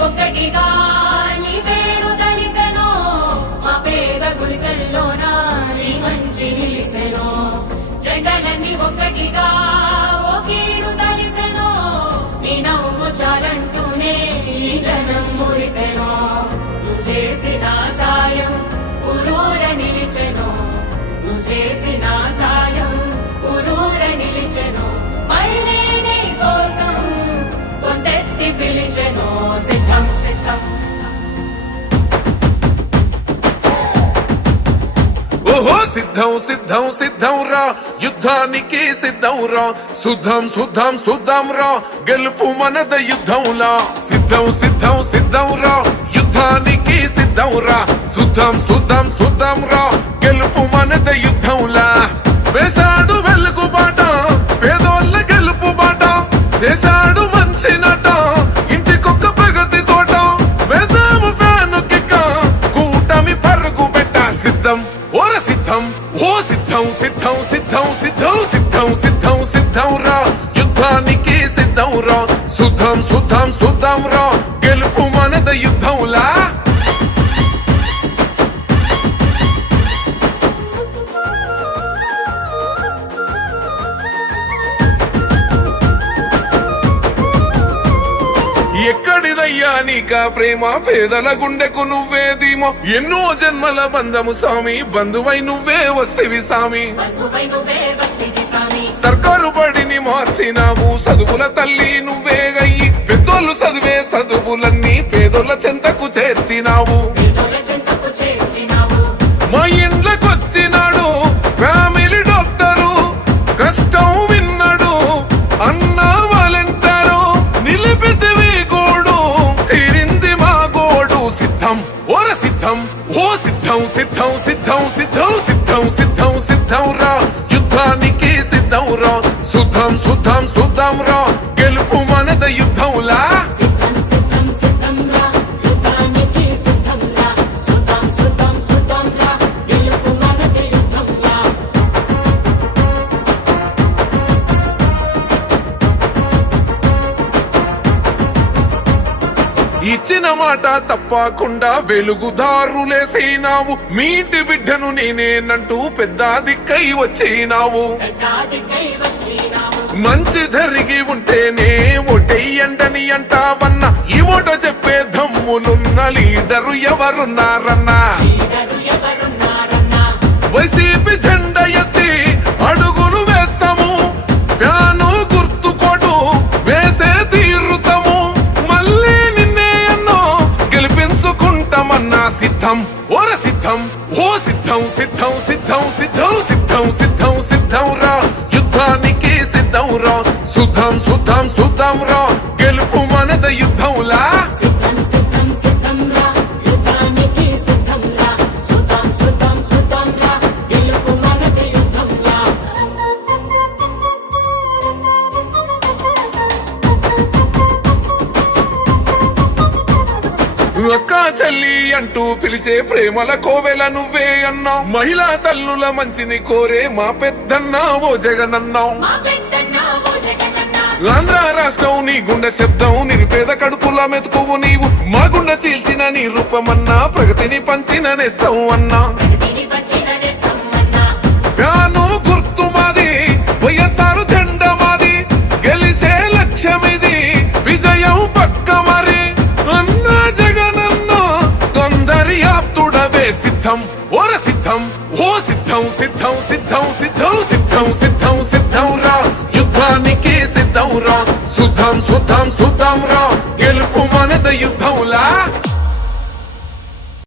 ఒక్కటిగా నీ పేరు దలిసెనో మా పేద గుడిసెల్లోన నీ మంచి నిలిసెనో జెండలన్నీ ఒక్కటిగా ఓ కీడు దలిసెనో నీ నవ్వు చాలంటూనే ఈ జనం మురిసెనో నువ్వు చేసిన సాయం ఊరూర నిలిచెనో నువ్వు చేసిన సాయం ఊరూర నిలిచెనో మళ్ళీ నీ కోసం కొందెత్తి పిలిచెనో సిద్ధం సిద్ధం ఓహో సిద్ధం సిద్ధం సిద్ధం రా యుద్ధానికి సిద్ధం రా సుద్ధం సుద్ధం సుద్ధం రా గెలుపు మనద యుద్ధంలా సిద్ధం సిద్ధం సిద్ధం రా యుద్ధానికి సిద్ధం రా సుద్ధం సుద్ధం సుద్ధం రా గెలుపు మనద యుద్ధంలా వేసాడు వెలుగు బాట పేదోళ్ళ గెలుపు బాట చేశాడు మంచి నట ఇంటికొక్క ప్రగతి తోట వేదాము ఫ్యాను కిక్క కూటమి పరుగు పెట్ట సిద్ధం ఓర సిద్ధం ఓ సిద్ధం సిద్ధం సిద్ధం సిద్ధం సిద్ధం సిద్ధం సిద్ధం రా యుద్ధానికి సిద్ధం రా సుద్ధం సుద్ధం సుద్ధం రా గెలుపు మనద యుద్ధంలా ఎక్కడిదయ్యా నీకా ప్రేమ పేదల గుండెకు నువ్వే ధీమో ఎన్నో జన్మల బంధము స్వామి బంధువై నువ్వే వస్తేవి స్వామి సర్కారు బడిని మార్చినావు చదువుల తల్లి నువ్వే గయ్యి పెద్దోళ్ళు చదివే చదువులన్నీ పేదోళ్ళ చెంతకు చేర్చినావు మా ఇండ్లకొచ్చినాడు ఫ్యామిలీ డాక్టరు కష్టం విన్నాడు అన్నా వాలంటారు నిలిపితివి గోడు తీరింది మా గోడు సిద్ధం ఓర సిద్ధం ఓ సిద్ధం సిద్ధం సిద్ధం సిద్ధం సిద్ధం సిద్ధం సిద్ధం రా యుద్ధానికి సిద్ధం రా సుద్ధం సుద్ధం సుద్ధం రా గెలుపు మనద యుద్ధంలా ఇచ్చిన మాట తప్పకుండా వెలుగుదారులేసినావు మీ ఇంటి బిడ్డను నేనేనంటూ పెద్ద దిక్కై వచ్చినావు మంచి జరిగి ఉంటేనే ఓటెయ్యండని అంటావన్నా ఈ ఓట చెప్పే దమ్ములున్న లీడరు ఎవరున్నారన్నా వైసీపీ జెండా ఎత్తి అడుగులు వేస్తాము ఫ్యాను గుర్తుకోటు వేసే తీరుతాము మళ్ళీ నిన్నే ఎన్నో గెలిపించుకుంటామన్నా సిద్ధం ఓర సిద్ధం ఓ సిద్ధం సిద్ధం సిద్ధం సిద్ధం సిద్ధం సిద్ధం సిద్ధం రా యుద్ధానికి సిద్ధం రా సుద్ధం సుద్ధం సుద్ధం రా గెలుపు మనద యుద్ధంలా అక్క చెల్లి అంటూ పిలిచే ప్రేమల కోవెల నువ్వే అన్నావు మహిళా తల్లుల మంచిని కోరే మా పెద్దన్నా ఓ జగనన్నావు ఆంధ్ర రాష్ట్రం నీ గుండె శబ్దం నిరుపేద కడుపుల మెతుకువు నీవు మా గుండె చీల్చిన నీ రూపమన్నా ప్రగతిని పంచిన నేస్తావు అన్నా ఫ్యాను గుర్తు మాది వైఎస్ఆర్ జెండా మాది గెలిచే లక్ష్యమిది విజయం పక్క మరి అన్నా జగనన్నా కొందరి ఆప్తుడవే సిద్ధం ఓర సిద్ధం ఓ సిద్ధం సిద్ధం సిద్ధం సిద్ధం సిద్ధం సిద్ధం సిద్ధం రా యుద్ధానికి సిద్ధం రా సుద్ధం సుద్ధం సుద్ధం రా